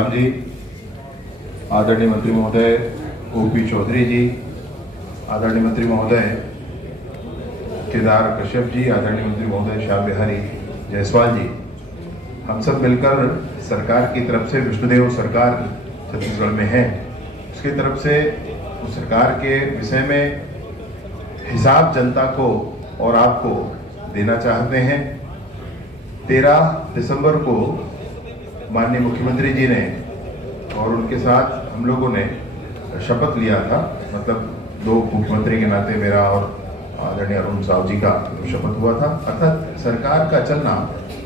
राम जी, आदरणीय मंत्री महोदय ओपी चौधरी जी, आदरणीय मंत्री महोदय केदार कश्यप जी, आदरणीय मंत्री महोदय श्याम बिहारी जायसवाल जी, हम सब मिलकर सरकार की तरफ से विष्णुदेव सरकार छत्तीसगढ़ में है, उसकी तरफ से उस सरकार के विषय में हिसाब जनता को और आपको देना चाहते हैं। 13 दिसंबर को माननीय मुख्यमंत्री जी ने और उनके साथ हम लोगों ने शपथ लिया था, मतलब दो मुख्यमंत्री के नाते मेरा और आदरणीय अरुण साहु जी का शपथ हुआ था। अर्थात सरकार का चलना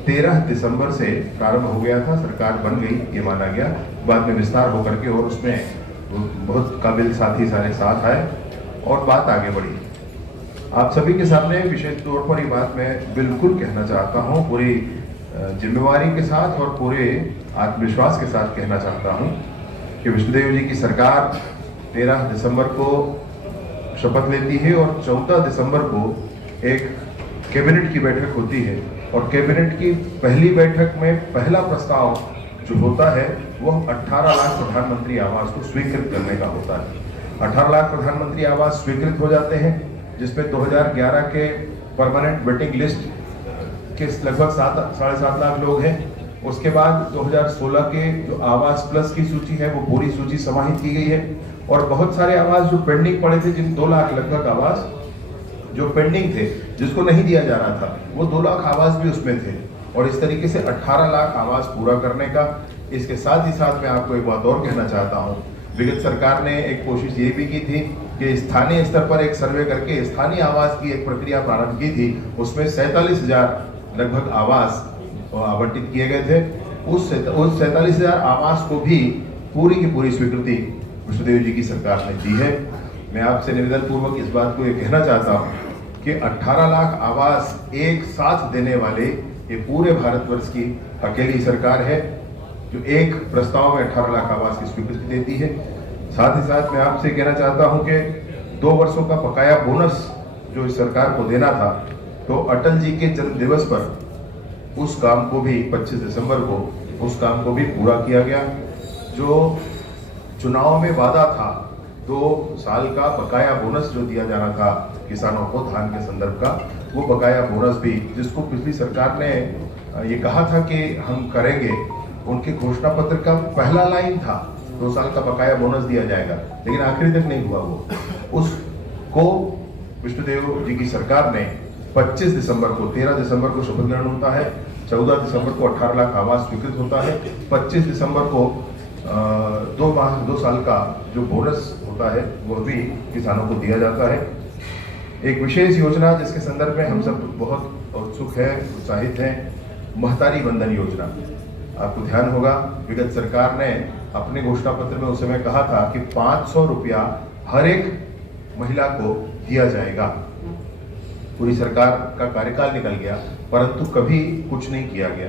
13 दिसंबर से प्रारंभ हो गया था, सरकार बन गई ये माना गया, बाद में विस्तार होकर के और उसमें बहुत काबिल साथी सारे साथ आए और बात आगे बढ़ी। आप सभी के सामने विशेष तौर पर ये बात मैं बिल्कुल कहना चाहता हूँ, पूरी जिम्मेवारी के साथ और पूरे आत्मविश्वास के साथ कहना चाहता हूँ कि विष्णुदेव जी की सरकार 13 दिसंबर को शपथ लेती है और 14 दिसंबर को एक कैबिनेट की बैठक होती है और कैबिनेट की पहली बैठक में पहला प्रस्ताव जो होता है वह 18 लाख प्रधानमंत्री आवास को स्वीकृत करने का होता है। 18 लाख प्रधानमंत्री आवास स्वीकृत हो जाते हैं, जिसमें 2011 के परमानेंट वेटिंग लिस्ट के लगभग 7.5 लाख लोग हैं। उसके बाद 2016 के जो आवास प्लस की सूची है वो पूरी सूची समाहित की गई है और बहुत सारे आवास जो पेंडिंग पड़े थे, जिन 2 लाख लगभग आवास जो पेंडिंग थे जिसको नहीं दिया जा रहा था, वो 2 लाख आवास भी उसमें थे और इस तरीके से 18 लाख आवास पूरा करने का। इसके साथ ही साथ मैं आपको एक बात और कहना चाहता हूँ, विगत सरकार ने एक कोशिश ये भी की थी कि स्थानीय स्तर पर एक सर्वे करके स्थानीय आवास की एक प्रक्रिया प्रारंभ की थी, उसमें 47,000 लगभग आवास आवंटित किए गए थे। उस 47,000 आवास को भी पूरी की पूरी स्वीकृति विष्णुदेव जी की सरकार ने दी है। मैं आपसे निवेदन पूर्वक इस बात को ये कहना चाहता हूँ कि 18 लाख आवास एक साथ देने वाले ये पूरे भारतवर्ष की अकेली सरकार है जो एक प्रस्ताव में 18 लाख आवास की स्वीकृति देती है। साथ ही साथ मैं आपसे कहना चाहता हूं कि 2 वर्षों का बकाया बोनस जो इस सरकार को देना था, तो अटल जी के जन्म दिवस पर उस काम को भी 25 दिसंबर को उस काम को भी पूरा किया गया। जो चुनाव में वादा था 2 साल का बकाया बोनस जो दिया जाना था किसानों को धान के संदर्भ का, वो बकाया बोनस भी जिसको पिछली सरकार ने ये कहा था कि हम करेंगे, उनके घोषणा पत्र का पहला लाइन था 2 साल का बकाया बोनस दिया जाएगा, लेकिन आखिरी तक नहीं हुआ वो। उसको विष्णुदेव जी की सरकार ने 25 दिसंबर को 13 दिसंबर को शपथ ग्रहण होता है, 14 दिसंबर को 18 लाख आवास स्वीकृत होता है, 25 दिसंबर को 2 साल का जो बोनस होता है वह भी किसानों को दिया जाता है। एक विशेष योजना जिसके संदर्भ में हम सब बहुत उत्सुक हैं, उत्साहित हैं, महतारी वंदन योजना। आपको ध्यान होगा विगत सरकार ने अपने घोषणा पत्र में उस समय कहा था कि 500 रुपया हर एक महिला को दिया जाएगा। पूरी सरकार का कार्यकाल निकल गया परंतु कभी कुछ नहीं किया गया।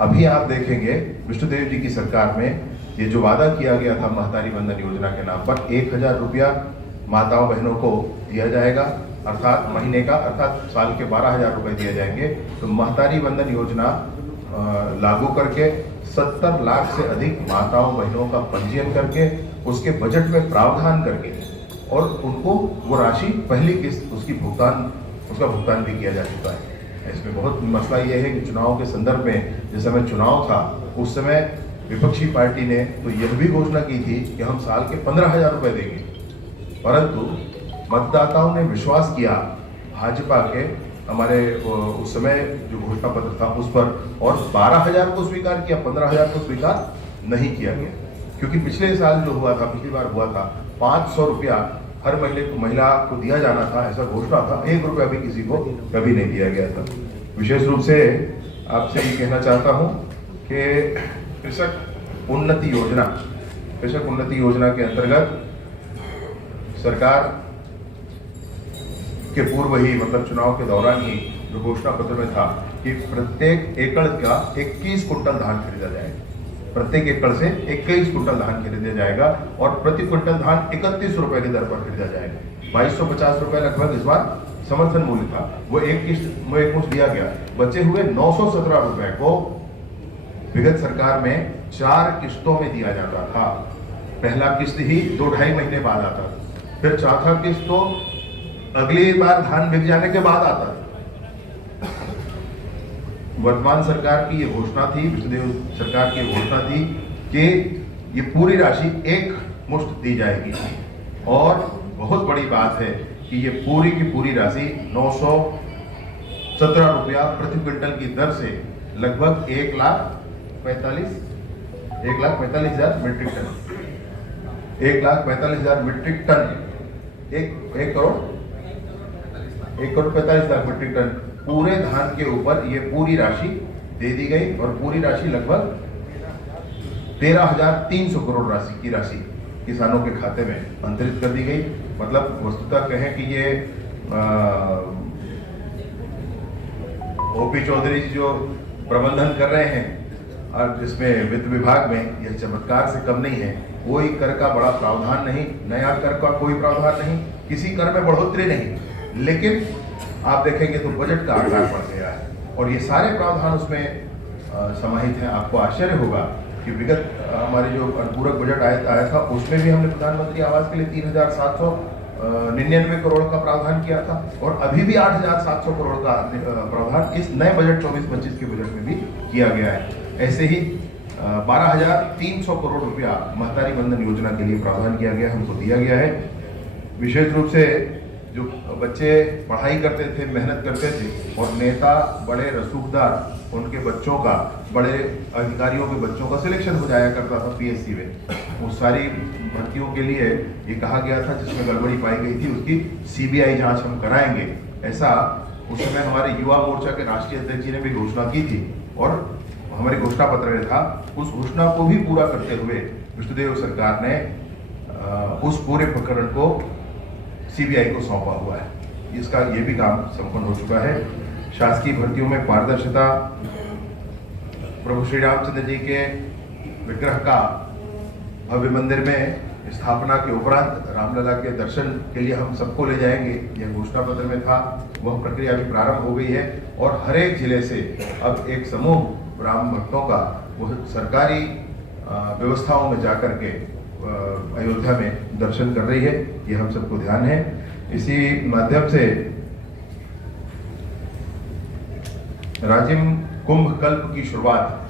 अभी आप देखेंगे विष्णुदेव जी की सरकार में ये जो वादा किया गया था महतारी वंदन योजना के नाम पर 1000 रुपया माताओं बहनों को दिया जाएगा, अर्थात महीने का, अर्थात साल के 12,000 रुपए दिए जाएंगे। तो महतारी वंदन योजना लागू करके 70 लाख से अधिक माताओं बहनों का पंजीयन करके उसके बजट में प्रावधान करके और उनको वो राशि पहली किस्त उसका भुगतान भी किया जा चुका है। इसमें बहुत मसला ये है कि चुनाव के संदर्भ में जिस समय चुनाव था उस समय विपक्षी पार्टी ने तो यह भी घोषणा की थी कि हम साल के 15,000 रुपए देंगे, परंतु मतदाताओं ने विश्वास किया भाजपा के हमारे उस समय जो घोषणा पत्र था उस पर और 12,000 को स्वीकार किया, 15,000 को स्वीकार नहीं किया गया। क्योंकि पिछले साल जो हुआ था, पिछली बार हुआ था 500 रुपया हर महिला को दिया जाना था, ऐसा घोषणा था, 1 रुपया भी किसी को कभी नहीं दिया गया था। विशेष रूप से आपसे ये कहना चाहता हूँ कि कृषक उन्नति योजना के अंतर्गत सरकार के पूर्व ही, मतलब चुनाव के दौरान ही जो घोषणा पत्र में था कि प्रत्येक एकड़ का 21 कुंटल धान खरीदा जाएगा, प्रत्येक एकड़ से 21 कुंटल धान खरीदा जाएगा और प्रति क्विंटल धान 31 रुपए की दर पर खरीदा जाएगा। 2250 रुपए लगभग इस बार समर्थन मूल्य था, वो एक मुश्त दिया गया। बचे हुए 917 रुपए को विगत सरकार में 4 किस्तों में दिया जाता था। पहला किस्त ही 2-2.5 महीने बाद आता था, फिर चौथा किस्त तो अगली बार धान बिक जाने के बाद आता था। वर्तमान सरकार की ये घोषणा थी, विष्णुदेव सरकार की घोषणा थी कि ये पूरी राशि एक मुश्त दी जाएगी। और बहुत बड़ी बात है कि ये पूरी की पूरी राशि 917 रुपया प्रति क्विंटल की दर से लगभग 1,45,000 metric tonne, 1,45,000 metric tonne, 1,45,00,000 metric tonne पूरे धान के ऊपर ये पूरी राशि दे दी गई। और पूरी राशि लगभग 13,300 करोड़ की राशि किसानों के खाते में अंतरित कर दी गई। मतलब वस्तुतः कहें कि ये ओपी चौधरी जी जो प्रबंधन कर रहे हैं और जिसमें वित्त विभाग में यह चमत्कार से कम नहीं है। कोई कर का बड़ा प्रावधान नहीं, नया कर का कोई प्रावधान नहीं, किसी कर में बढ़ोतरी नहीं, लेकिन आप देखेंगे तो बजट का आकार बढ़ गया है और ये सारे प्रावधान उसमें समाहित हैं। आपको आश्चर्य होगा कि विगत हमारे जो अनुपूरक बजट आया था उसमें भी हमने प्रधानमंत्री आवास के लिए 3,799 करोड़ का प्रावधान किया था और अभी भी 8,700 करोड़ का प्रावधान इस नए बजट 24-25 के बजट में भी किया गया है। ऐसे ही 12,300 करोड़ रुपया महतारी वंदन योजना के लिए प्रावधान किया गया, हमको दिया गया है। विशेष रूप से जो बच्चे पढ़ाई करते थे, मेहनत करते थे और नेता बड़े रसूखदार उनके बच्चों का, बड़े अधिकारियों के बच्चों का सिलेक्शन हो जाया करता था पीएससी में, वो सारी भर्तियों के लिए ये कहा गया था जिसमें गड़बड़ी पाई गई थी उसकी सीबीआई जांच हम कराएंगे। ऐसा उस समय हमारे युवा मोर्चा के राष्ट्रीय अध्यक्ष जी ने भी घोषणा की थी और हमारे घोषणा पत्र में था। उस घोषणा को भी पूरा करते हुए विष्णुदेव सरकार ने उस पूरे प्रकरण को सीबीआई को सौंपा हुआ है। इसका ये भी काम संपन्न हो चुका है। शासकीय भर्तियों में पारदर्शिता, प्रभु श्री रामचंद्र जी के विग्रह का भव्य मंदिर में स्थापना के उपरांत रामलला के दर्शन के लिए हम सबको ले जाएंगे, यह घोषणा पत्र में था। वह प्रक्रिया भी प्रारंभ हो गई है और हर एक जिले से अब एक समूह राम भक्तों का वह सरकारी व्यवस्थाओं में जाकर के अयोध्या में दर्शन कर रही है। ये हम सबको ध्यान है। इसी माध्यम से राजिम कुंभ कल्प की शुरुआत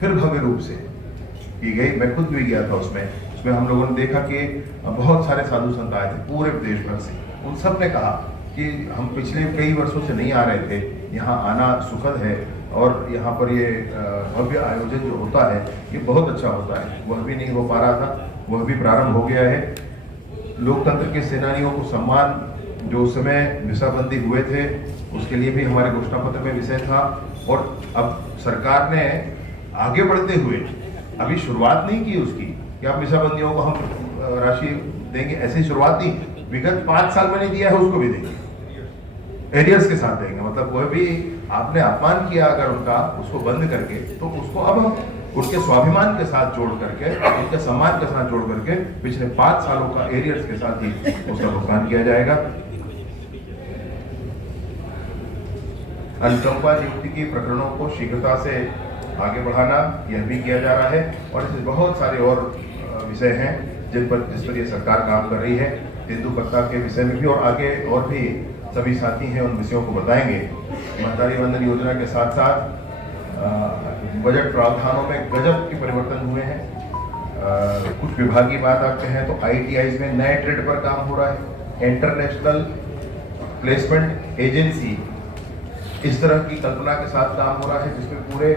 फिर भव्य रूप से की गई। मैं खुद भी गया था उसमें हम लोगों ने देखा कि बहुत सारे साधु संत आए थे पूरे देश भर से। उन सब ने कहा कि हम पिछले कई वर्षों से नहीं आ रहे थे, यहाँ आना सुखद है और यहाँ पर ये भव्य आयोजन जो होता है ये बहुत अच्छा होता है। वह भी नहीं हो पा रहा था, वह भी प्रारंभ हो गया है। लोकतंत्र के सेनानियों को सम्मान जो उस समय मिसाबंदी हुए थे उसके लिए भी हमारे घोषणा पत्र में विषय था। और अब सरकार ने आगे बढ़ते हुए अभी शुरुआत नहीं की उसकी कि आप मिसाबंदियों को हम राशि देंगे, ऐसी शुरुआत नहीं, विगत 5 साल में नहीं दिया है उसको भी देंगे, एरियर्स के साथ देंगे। मतलब वह भी आपने अपमान किया अगर उनका, उसको बंद करके, तो उसको अब हम उनके स्वाभिमान के साथ जोड़ करके, उनके सम्मान के साथ जोड़ करके पिछले 5 सालों का एरियर्स के साथ ही उसका भुगतान किया जाएगा। अनुकंपा नियुक्ति की प्रकरणों को शीघ्रता से आगे बढ़ाना, यह भी किया जा रहा है। और इसमें बहुत सारे और विषय हैं जिस पर ये सरकार काम कर रही है। तेंदुपत्ता के विषय में भी और आगे और भी सभी साथी हैं, उन विषयों को बताएंगे। महतारी वंदन योजना के साथ साथ बजट प्रावधानों में गजब के परिवर्तन हुए हैं। कुछ विभागीय बात आप कहें तो ITIs में नए ट्रेड पर काम हो रहा है। इंटरनेशनल प्लेसमेंट एजेंसी इस तरह की कल्पना के साथ काम हो रहा है जिसमें पूरे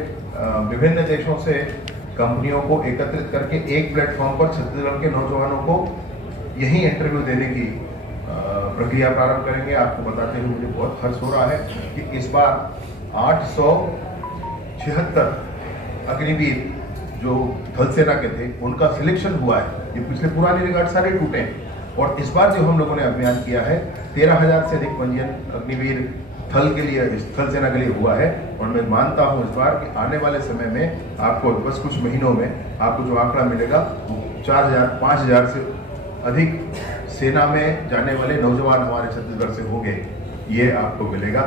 विभिन्न देशों से कंपनियों को एकत्रित करके एक प्लेटफॉर्म पर छत्तीसगढ़ के नौजवानों को यही इंटरव्यू देने की प्रक्रिया प्रारंभ करेंगे। आपको बताते हुए मुझे बहुत हर्ष हो रहा है कि इस बार 876 अग्निवीर जो थल सेना के थे उनका सिलेक्शन हुआ है। ये पिछले पुराने रिकॉर्ड सारे टूटे हैं और इस बार जो हम लोगों ने अभियान किया है 13,000 से अधिक पंजीयन अग्निवीर थल के लिए, थल सेना के लिए हुआ है। और मैं मानता हूं इस बार कि आने वाले समय में आपको बस कुछ महीनों में आपको जो आंकड़ा मिलेगा वो 4,000-5,000 से अधिक सेना में जाने वाले नौजवान हमारे छत्तीसगढ़ से होंगे, ये आपको मिलेगा।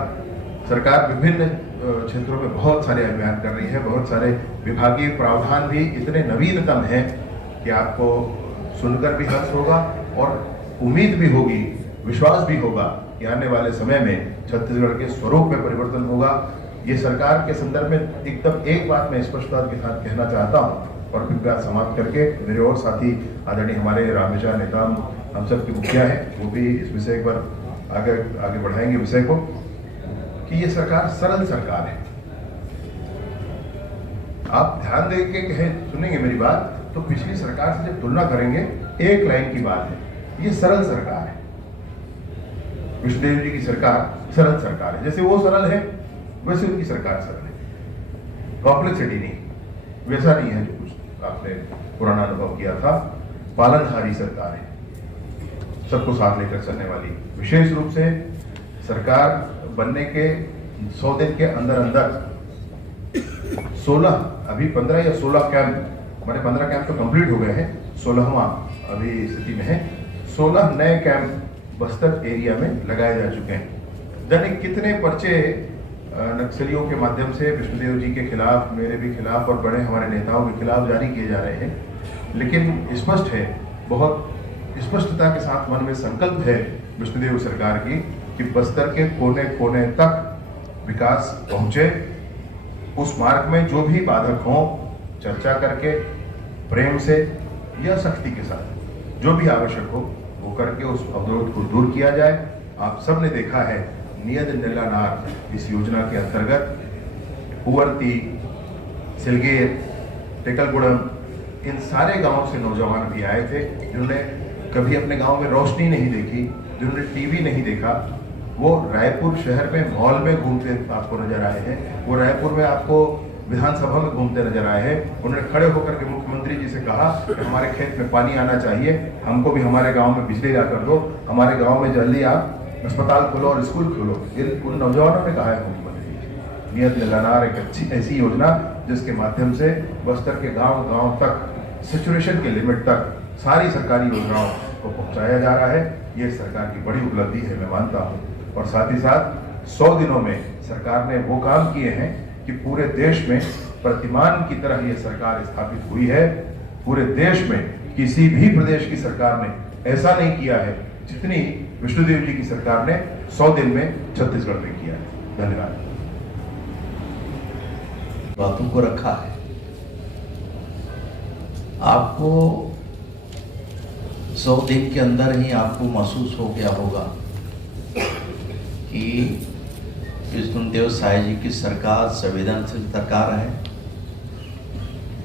सरकार विभिन्न क्षेत्रों में बहुत सारे अभियान कर रही है। बहुत सारे विभागीय प्रावधान भी इतने नवीनतम हैं कि आपको सुनकर भी हर्ष होगा और उम्मीद भी होगी, विश्वास भी होगा कि आने वाले समय में छत्तीसगढ़ के स्वरूप में परिवर्तन होगा। ये सरकार के संदर्भ में एकदम एक बात मैं स्पष्टता के साथ कहना चाहता हूँ और फिर बात समाप्त करके मेरे और साथी आदरणीय हमारे रामेश्वर नेता हम सब के मुखिया हैं, वो भी इस विषय पर आगे बढ़ाएंगे विषय को, कि ये सरकार सरल सरकार है। आप ध्यान दे के कहे सुनेंगे मेरी बात तो पिछली सरकार से जब तुलना करेंगे एक लाइन की बात है, ये सरल सरकार है। विष्णुदेव जी की सरकार सरल सरकार है, जैसे वो सरल है वैसे उनकी सरकार सरल है। कॉम्प्लेक्सिटी नहीं, वैसा नहीं है जो कुछ आपने पुराना अनुभव किया था। पालनहारी सरकार है, सबको साथ लेकर चलने वाली। विशेष रूप से सरकार बनने के 100 दिन के अंदर अंदर 16 अभी 15 या 16 कैंप, हमारे 15 कैंप तो कंप्लीट हो गए हैं, 16वां अभी स्थिति में है। 16 नए कैंप बस्तर एरिया में लगाए जा चुके हैं। जाने कितने पर्चे नक्सलियों के माध्यम से विष्णुदेव जी के खिलाफ, मेरे भी खिलाफ और बड़े हमारे नेताओं के खिलाफ जारी किए जा रहे हैं। लेकिन स्पष्ट है, बहुत स्पष्टता के साथ मन में संकल्प है विष्णुदेव सरकार की कि बस्तर के कोने कोने तक विकास पहुंचे। उस मार्ग में जो भी बाधक हों, चर्चा करके प्रेम से या सख्ती के साथ जो भी आवश्यक हो वो करके उस अवरोध को दूर किया जाए। आप सब ने देखा है नियत नीलानार इस योजना के अंतर्गत कुंवरती, सिलगेर, टेकलगुड़म, इन सारे गांवों से नौजवान भी आए थे जिन्होंने कभी अपने गांव में रोशनी नहीं देखी, जिन्होंने टीवी नहीं देखा। वो रायपुर शहर में मॉल में घूमते आपको नजर आए हैं, वो रायपुर में आपको विधानसभा में घूमते नजर आए हैं। उन्होंने खड़े होकर के मुख्यमंत्री जी से कहा कि हमारे खेत में पानी आना चाहिए, हमको भी हमारे गांव में बिजली ला कर दो, हमारे गांव में जल्दी आप अस्पताल खोलो और स्कूल खोलो। उन नौजवानों ने कहा है मुख्यमंत्री जी। नियत नीलानार एक अच्छी ऐसी योजना जिसके माध्यम से बस्तर के गांव गांव तक सैचुरेशन के लिमिट तक सारी सरकारी योजनाओं को पहुंचाया जा रहा है। ये सरकार की बड़ी उपलब्धि है, मैं मानता हूं। और साथ ही साथ 100 दिनों में सरकार ने वो काम किए हैं कि पूरे देश में प्रतिमान की तरह ये सरकार स्थापित हुई है। पूरे देश में किसी भी प्रदेश की सरकार ने ऐसा नहीं किया है जितनी विष्णुदेव जी की सरकार ने 100 दिन में छत्तीसगढ़ में किया है। धन्यवाद। बातों को रखा है, आपको 100 दिन के अंदर ही आपको महसूस हो गया होगा कि विष्णुदेव साय जी की सरकार संवेदनशील सरकार है।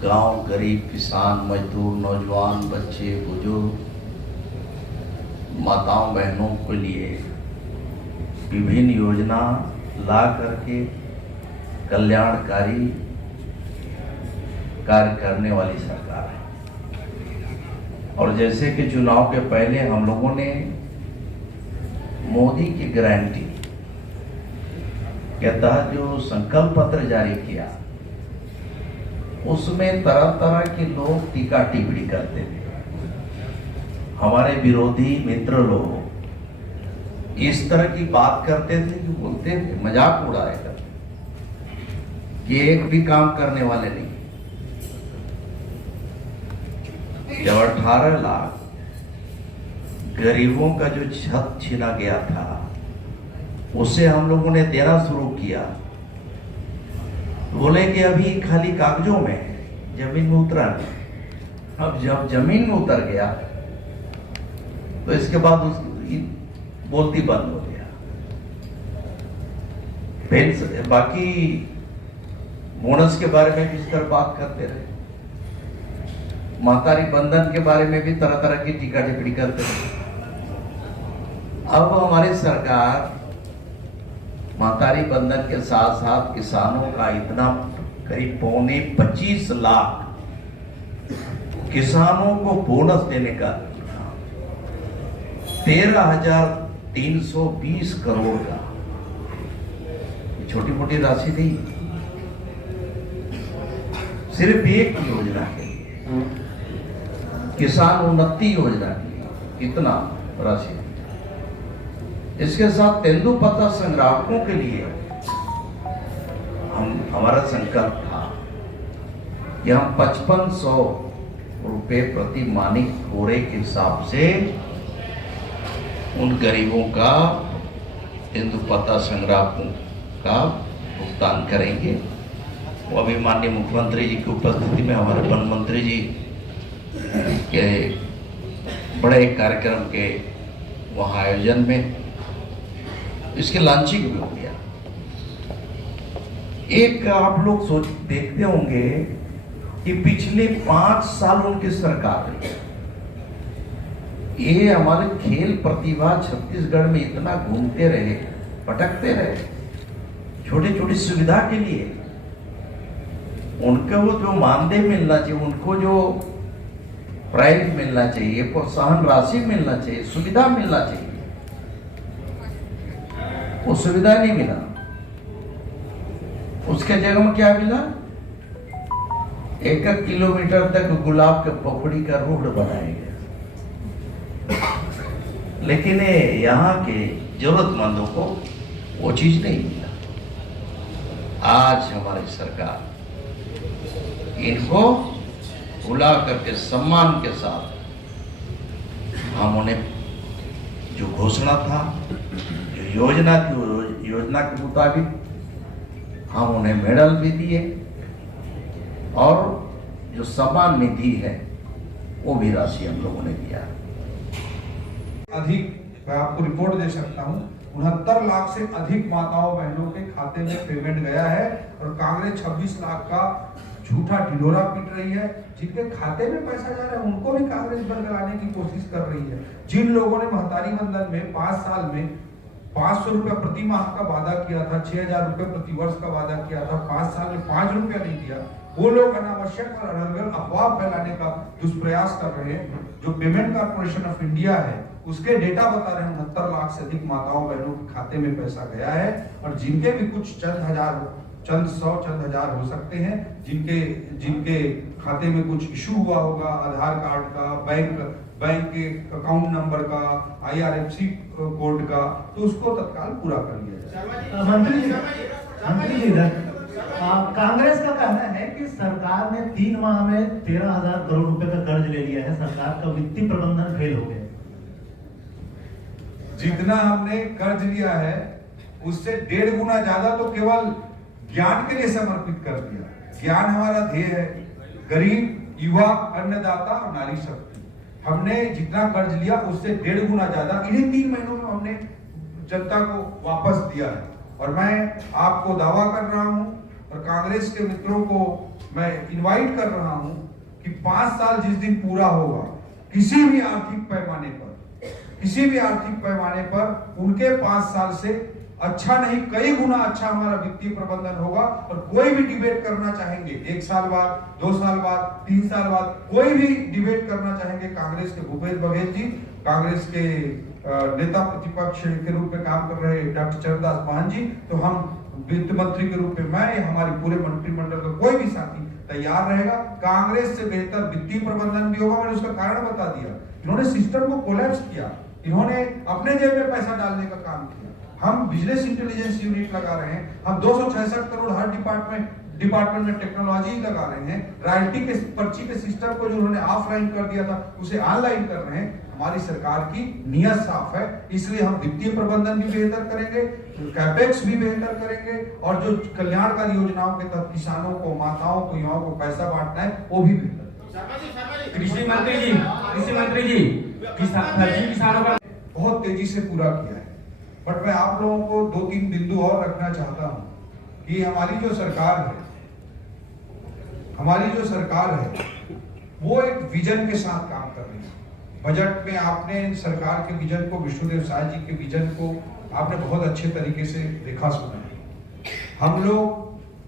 गांव, गरीब, किसान, मजदूर, नौजवान, बच्चे, बुजुर्ग, माताओं बहनों के लिए विभिन्न योजना ला करके कल्याणकारी कार्य करने वाली सरकार है। और जैसे कि चुनाव के पहले हम लोगों ने मोदी की गारंटी के तहत जो संकल्प पत्र जारी किया, उसमें तरह तरह के लोग टीका टिप्पणी करते थे। हमारे विरोधी मित्र लोग इस तरह की बात करते थे कि बोलते थे, मजाक उड़ाया करते कि एक भी काम करने वाले नहीं। जब 18 लाख गरीबों का जो छत छीना गया था, उसे हम लोगों ने देना शुरू किया। बोले कि अभी खाली कागजों में है, जमीन में उतरा नहीं। अब जब जमीन में उतर गया तो इसके बाद उसकी बोलती बंद हो गया। फिर बाकी बोनस के बारे में भी इस तरह बात करते रहे, मातारी बंधन के बारे में भी तरह तरह की टीका टिप्पणी करते रहे। अब हमारी सरकार मातारी बंधन के साथ साथ किसानों का इतना करीब 25 लाख किसानों को बोनस देने का 13,320 करोड़ का, छोटी मोटी राशि नहीं, सिर्फ एक योजना के लिए, किसान उन्नति योजना के लिए इतना राशि। इसके साथ तेंदुपत्ता संग्राहकों के लिए हमारा संकल्प था कि हम 5500 रुपए प्रति मानिक कोरे के हिसाब से उन गरीबों का तेंदुपत्ता संग्राम का भुगतान करेंगे। वो अभी माननीय मुख्यमंत्री जी की उपस्थिति में हमारे वन मंत्री जी के बड़े कार्यक्रम के वहाँ आयोजन में इसके लॉन्चिंग भी हो गया। एक आप लोग देखते होंगे कि पिछले 5 साल उनकी सरकार रही, ये हमारे खेल प्रतिभा छत्तीसगढ़ में इतना घूमते रहे, भटकते रहे, छोटी छोटी सुविधा के लिए। उनको वो जो मानदेय मिलना चाहिए, उनको जो प्राइज मिलना चाहिए, प्रोत्साहन राशि मिलना चाहिए, सुविधा मिलना चाहिए, वो सुविधा नहीं मिला। उसके जगह में क्या मिला? 1 किलोमीटर तक गुलाब के पपड़ी का रोड बनाया गया, लेकिन यहाँ के जरूरतमंदों को वो चीज नहीं मिला। आज हमारी सरकार इनको बुला करके सम्मान के साथ हम उन्हें जो घोषणा था, जो योजना थी, योजना के मुताबिक हम उन्हें मेडल भी दिए और जो सम्मान निधि है वो भी राशि हम लोगों ने दिया। अधिक मैं आपको रिपोर्ट दे सकता हूं, 69 लाख से अधिक माताओं बहनों के खाते में पेमेंट गया है और कांग्रेस 26 लाख का झूठा ढिंढोरा पीट रही है। जिनके खाते में पैसा जा रहा है उनको भी कांग्रेस बरगलाने की कोशिश कर रही है। जिन लोगों ने महतारी बंधन में 5 साल में 500 रुपया प्रति माह का वादा किया था, 6000 रुपये प्रति वर्ष का वादा किया था, 5 साल में 5 रुपया नहीं दिया, वो लोग अनावश्यक और अनर्गल अफवाह फैलाने का दुष्प्रयास कर रहे हैं। जो पेमेंट कॉर्पोरेशन ऑफ इंडिया है उसके डेटा बता रहे हैं 69 लाख से अधिक माताओं बहनों के खाते में पैसा गया है और जिनके भी कुछ चंद हजार हो सकते हैं, जिनके खाते में कुछ इशू हुआ होगा, आधार कार्ड का, बैंक के अकाउंट नंबर का, IRFC कोड का, तो उसको तत्काल पूरा कर लिया जाए। मंत्री जी कांग्रेस का कहना है कि सरकार ने 3 माह में 13,000 करोड़ रुपए का कर्ज ले लिया है, सरकार का वित्तीय प्रबंधन फेल हो गया। जितना हमने कर्ज लिया है उससे 1.5 गुना ज्यादा तो केवल ज्ञान के लिए समर्पित कर दिया। ज्ञान हमारा ध्येय है, गरीब, युवा, अन्नदाता और नारी शक्ति। हमने जितना कर्ज लिया उससे 1.5 गुना ज्यादा इन्हीं 3 महीनों में हमने जनता को वापस दिया है। और मैं आपको दावा कर रहा हूं और कांग्रेस के मित्रों को मैं इनवाइट कर रहा हूं कि 5 साल जिस दिन पूरा होगा, किसी भी आर्थिक पैमाने पर उनके 5 साल से अच्छा नहीं, कई गुना अच्छा हमारा वित्तीय प्रबंधन होगा। और कोई भी डिबेट करना चाहेंगे 1 साल बाद, 2 साल बाद, 3 साल बाद, कोई भी डिबेट करना चाहेंगे, कांग्रेस के भूपेश बघेल जी, कांग्रेस के नेता प्रतिपक्ष के रूप में काम कर रहे डॉक्टर चरणदास महंत जी, तो हम वित्त मंत्री के रूप में मैं, हमारे पूरे मंत्रिमंडल का कोई भी साथी तैयार रहेगा। कांग्रेस से बेहतर वित्तीय प्रबंधन भी होगा। मैंने उसका कारण बता दिया। इन्होंने सिस्टम को कोलैप्स किया, इन्होंने अपने जेब में पैसा डालने का काम किया। हम बिजनेस इंटेलिजेंस यूनिट लगा रहे हैं, हम 266 करोड़ हर डिपार्टमेंट में टेक्नोलॉजी लगा रहे हैं। रॉयल्टी के पर्ची के सिस्टम को जो उन्होंने ऑफलाइन कर दिया था उसे ऑनलाइन कर रहे हैं। हमारी सरकार की नीयत साफ है, इसलिए हम वित्तीय प्रबंधन भी बेहतर करेंगे, कैपेक्स भी बेहतर करेंगे और जो कल्याणकारी योजनाओं के तहत किसानों को, माताओं को, युवाओं को पैसा बांटना है वो भी बेहतर। कृषि मंत्री जी किसानों का बहुत तेजी से पूरा किया है। बट मैं आप लोगों को 2-3 बिंदु और रखना चाहता हूं कि हमारी जो सरकार है वो एक विजन के साथ काम कर रही है। बजट में आपने सरकार के विजन को, विष्णुदेव साय जी के विजन को आपने बहुत अच्छे तरीके से देखा सुना है। हम लोग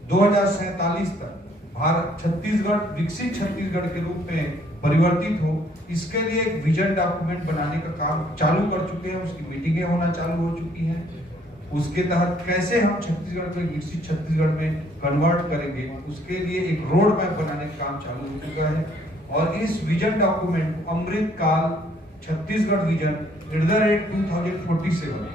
2047 तक भारत छत्तीसगढ़ विकसित छत्तीसगढ़ के रूप में परिवर्तित हो, इसके लिए एक विजन डॉक्यूमेंट बनाने का काम चालू कर चुके हैं। उसकी मीटिंगें होना चालू हो चुकी हैं। उसके तहत कैसे हम छत्तीसगढ़ को विकसित छत्तीसगढ़ में कन्वर्ट करेंगे, उसके लिए एक रोड मैप बनाने का काम चालू हो चुका है। और इस विजन डॉक्यूमेंट अमृत काल छत्तीसगढ़ विजन @2047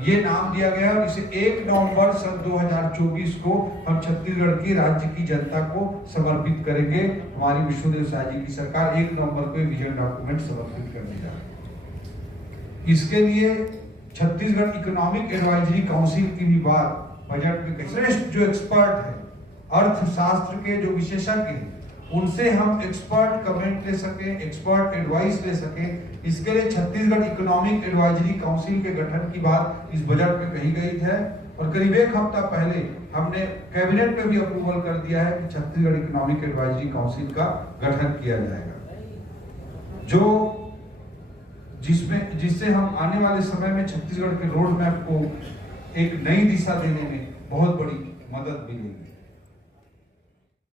ये नाम दिया गया और इसे 1 नवंबर सन 2024 को हम छत्तीसगढ़ की राज्य की जनता को समर्पित करेंगे। हमारी विष्णुदेव साय जी की सरकार 1 नवंबर को विजन डॉक्यूमेंट समर्पित करने जा रही है। इसके लिए छत्तीसगढ़ इकोनॉमिक एडवाइजरी काउंसिल की भी बात बजट में श्रेष्ठ जो एक्सपर्ट है अर्थशास्त्र के जो विशेषज्ञ हैं उनसे हम एक्सपर्ट कमेंट ले सके, एक्सपर्ट एडवाइस ले सके। इसके लिए छत्तीसगढ़ इकोनॉमिक एडवाइजरी काउंसिल के गठन की बात इस बजट में कही गई है और करीब 1 हफ्ता पहले हमने कैबिनेट में भी अप्रूवल कर दिया है कि छत्तीसगढ़ इकोनॉमिक एडवाइजरी काउंसिल का गठन किया जाएगा, जो जिससे हम आने वाले समय में छत्तीसगढ़ के रोड मैप को एक नई दिशा देने में बहुत बड़ी मदद मिलेगी।